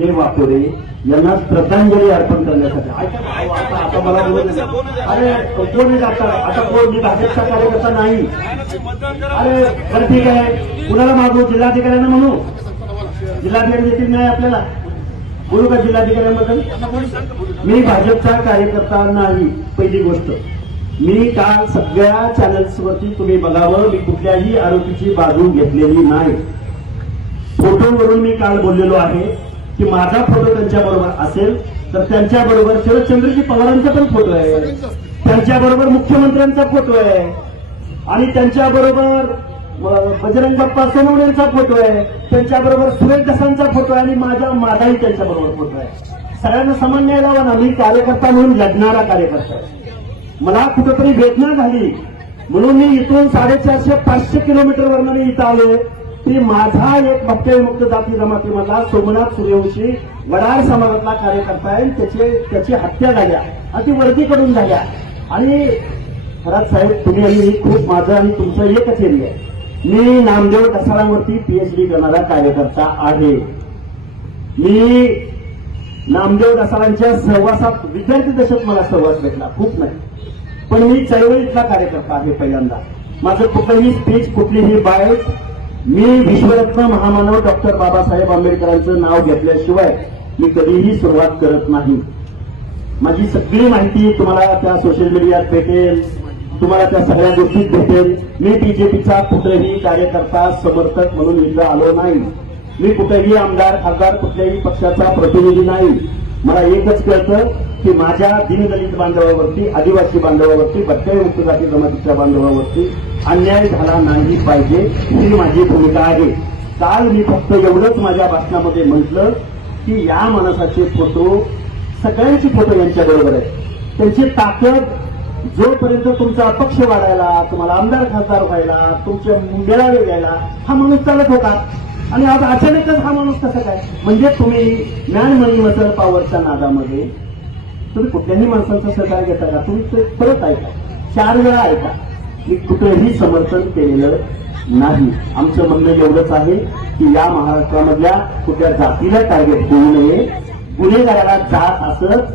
जय वाकोडे यांना श्रद्धांजली अर्पण करण्यासाठी. आता आता मला. अरे कोण आता? आता कोण? मी भाजपचा कार्यकर्ता नाही. अरे बरं ठीक आहे. कुणाला मागू? जिल्हाधिकाऱ्यांना म्हणू? जिल्हाधिकारी देतील नाही आपल्याला? बोलू का जिल्हाधिकाऱ्यांबद्दल? मी भाजपचा कार्यकर्ता नाही पहिली गोष्ट. मी काल सगळ्या चॅनल्सवरती तुम्ही बघावं मी कुठल्याही आरोपीची बाजू घेतलेली नाही. फोटोवरून मी काल बोललेलो आहे. की माझा फोटो त्यांच्याबरोबर असेल तर त्यांच्या बरोबर शरदचंद्रजी पवारांचा पण फोटो आहे. त्यांच्या बरोबर मुख्यमंत्र्यांचा फोटो आहे. आणि त्यांच्या बरोबर बजरंग बाप्पा सोनवण्यांचा फोटो आहे. त्यांच्या बरोबर सुरेश दसांचा फोटो आहे आणि माझा माझाही त्यांच्या बरोबर फोटो आहे. सगळ्यांना समान न्याय लावा ना. मी कार्यकर्ता म्हणून लढणारा कार्यकर्ता आहे. मला कुठंतरी वेदना झाली. म्हणून मी इथून साडेचारशे पाचशे किलोमीटरवर मी इथं आलो. की माझा एक भक्तविमुक्त जाती जमातीमधला सोमनाथ सूर्यवंशी वडार समाजातला कार्यकर्ता आहे. त्याचे त्याची हत्या झाल्या आणि ती वर्दी करून झाल्या आणि खरंच साहेब तुम्ही आणि खूप माझं आणि तुमचं एकच एरिया आहे. मी नामदेव ढसाळावरती पीएचडी करणारा कार्यकर्ता आहे. मी नामदेव डसारांच्या सहवासात विद्यार्थी दशक मला सहवास भेटला खूप नाही. पण मी चळवळीतला कार्यकर्ता आहे पहिल्यांदा. माझं कुठलंही स्पीच कुठलीही बायट मी विश्वरत्न महामानव डॉक्टर बाबासाहेब आंबेडकरांचं नाव घेतल्याशिवाय मी कधीही सुरुवात करत नाही. माझी सगळी माहिती तुम्हाला त्या सोशल मीडियात भेटेल तुम्हाला त्या सगळ्या गोष्टीत भेटेल. मी बीजेपीचा कुठलाही कार्यकर्ता समर्थक म्हणून इथं आलो नाही. मी कुठेही आमदार खासदार कुठल्याही पक्षाचा प्रतिनिधी नाही. मला एकच कळतं की माझ्या दिनदलित बांधवावरती आदिवासी बांधवावरती भटक्या उपजाती जमातीच्या बांधवावरती अन्याय झाला नाही पाहिजे ही माझी भूमिका आहे. काल मी फक्त एवढंच माझ्या भाषणामध्ये म्हटलं की या माणसाचे फोटो सगळ्यांचे फोटो यांच्या बरोबर आहेत. त्यांची ताकद जोपर्यंत तुमचा अपक्ष वाढायला तुम्हाला आमदार खासदार व्हायला तुमच्या मेळावे घ्यायला हा माणूस चालत होता. आणि आज अचानकच हा माणूस कसा काय म्हणजे तुम्ही ज्ञान मनी मसल पॉवरच्या नादामध्ये तुम्ही कुठल्याही माणसांचा सहकार्य घेता का? तुम्ही ते परत ऐका. चार वेळा ऐका. मी कुठेही समर्थन केलेलं नाही. आमचं म्हणणं एवढंच आहे की या महाराष्ट्रामधल्या कुठल्या जातीला टार्गेट होऊ नये. गुन्हेगाराला जात असत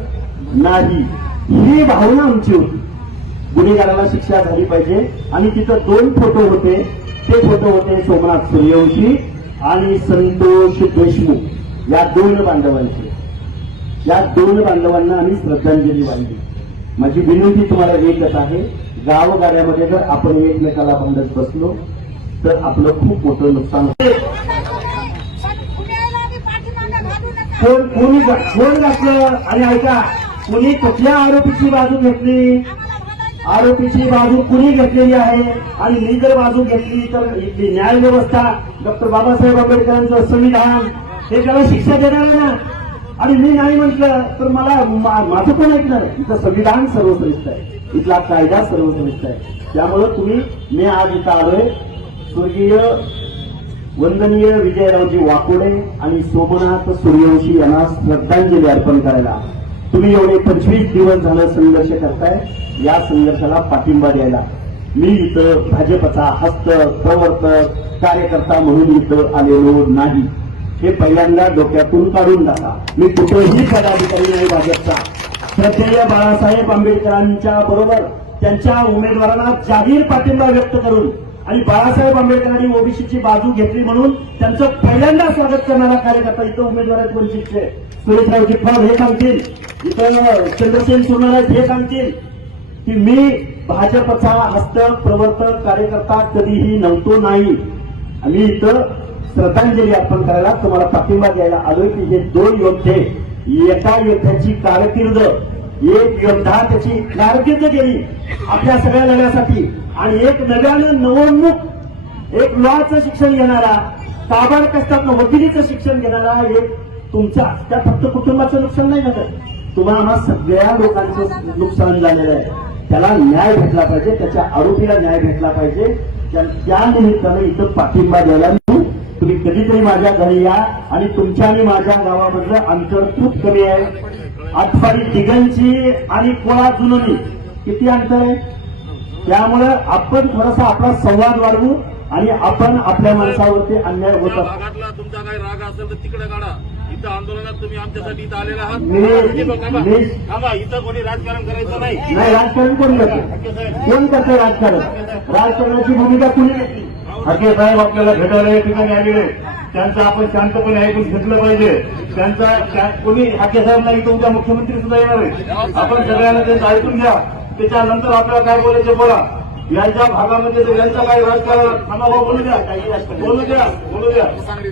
नाही. ही भावना आमची होती. गुन्हेगाराला शिक्षा झाली पाहिजे. आणि तिथं दोन फोटो होते. ते फोटो होते सोमनाथ सूर्यवंशी आणि संतोष देशमुख. या दोन बांधवांचे. या दोन बांधवांना आम्ही श्रद्धांजली वाहिली. माझी विनंती तुम्हाला एकच आहे. गावगाड्यामध्ये जर आपण एकमेकाला भांडत बसलो तर आपलं खूप मोठं नुकसान कोण कोणी कोण घातलं आणि ऐका कुणी कुठल्या आरोपीची बाजू घेतली? आरोपीची बाजू कुणी घेतलेली आहे? आणि मी जर बाजू घेतली तर इथली न्याय व्यवस्था डॉक्टर बाबासाहेब आंबेडकरांचं संविधान हे त्याला शिक्षा देणार ना? आणि मी नाही म्हटलं तर मला माझं पण ऐकणार इथं संविधान सर्वश्रेष्ठ आहे. इथला कायदा सर्वश्रेष्ठ आहे. त्यामुळं तुम्ही मी आज इथं आलोय. स्वर्गीय वंदनीय विजयरावजी वाकोडे आणि सोमनाथ सूर्यवंशी यांना श्रद्धांजली अर्पण करायला. तुम्ही एवढे पंचवीस दिवस झालं संघर्ष करताय. या संघर्षाला पाठिंबा द्यायला. मी इथं भाजपचा हस्त प्रवर्तक कार्यकर्ता म्हणून इथं आलेलो नाही. हे पहिल्यांदा डोक्यातून काढून टाका. मी कुठेही पदाधिकारी नाही भाजपचा. श्रद्धेय बाळासाहेब आंबेडकरांच्या बरोबर त्यांच्या उमेदवारांना जाहीर पाठिंबा व्यक्त करून आणि बाळासाहेब आंबेडकरांनी ओबीसीची बाजू घेतली म्हणून त्यांचं पहिल्यांदा स्वागत करणारा कार्यकर्ता इथं उमेदवार आहेत वंचितचे सुरेशराव जिप्पाव हे सांगतील. इथं चंद्रसेन सोनार हे सांगतील. की मी भाजपचा हस्तक प्रवर्तक कार्यकर्ता कधीही नव्हतो नाही. आम्ही इथं श्रद्धांजली अर्पण करायला तुम्हाला पाठिंबा द्यायला आलोय की हे दोन योद्धे एका योद्ध्याची कारकीर्द एक योद्धा त्याची कारकीर्द केली आपल्या सगळ्या लढ्यासाठी. आणि एक नव्यानं नवोन्मुख एक लॉचं शिक्षण घेणारा ताबाड कष्टात वकिलीचं शिक्षण घेणारा एक तुमच्या त्या फक्त कुटुंबाचं नुकसान नाही झालं तुम्हाला सगळ्या लोकांचं नुकसान झालेलं आहे. त्याला न्याय भेटला पाहिजे त्याच्या आरोपीला न्याय भेटला पाहिजे. त्या- निमित्तानं इथं पाठिंबा द्यायला तुम्ही कधीतरी माझ्या घरी या आणि तुमच्या आणि माझ्या गावामधलं अंतर खूप कमी आहे. आठवाडी दिगंची आणि कोळा जुननी. किती अंतर आहे? त्यामुळं आपण थोडासा आपला संवाद वाढवू आणि आपण आपल्या माणसावरती अन्याय होत तुमचा काही राग असेल तर तिकडे काढा. इथं आंदोलनात तुम्ही आमच्यासाठी इथं आलेला आहात. इथं कोणी राजकारण करायचं नाही. राजकारण कोण करते कोण करते राजकारण? राजकारणाची भूमिका कुणी हाके साहेब आपल्याला भेटायला या ठिकाणी आलेले त्यांचं आपण शांतपणे ऐकून घेतलं पाहिजे. त्यांचा कोणी हाके साहेब नाही तर उद्या मुख्यमंत्री सुद्धा येणार आहे. आपण सगळ्यांना त्यांचं ऐकून घ्या. त्याच्यानंतर आपल्याला काय बोलायचं बोला. यांच्या भागामध्ये जर यांचं काही राजकारण थांबा भाऊ, बोलू द्या. बोलू द्या. बोलू द्या.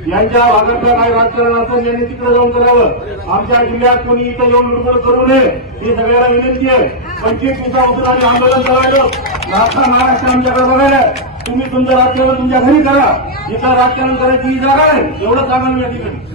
यांच्या भागातलं काही राजकारण असेल यांनी तिकडे जाऊन करावं. आमच्या जिल्ह्यात कोणी इथं येऊन लुडबुड करू नये. ही सगळ्याला विनंती आहे. पंचवीस दिवसापासून आम्ही आंदोलन करायचं लाखा महाराष्ट्र आमच्याकडे बघायला तुम्ही तुमचं राजकारण तुमच्या घरी करा. इथं राजकारण करायची जागा आहे एवढं चांगलं या ठिकाणी.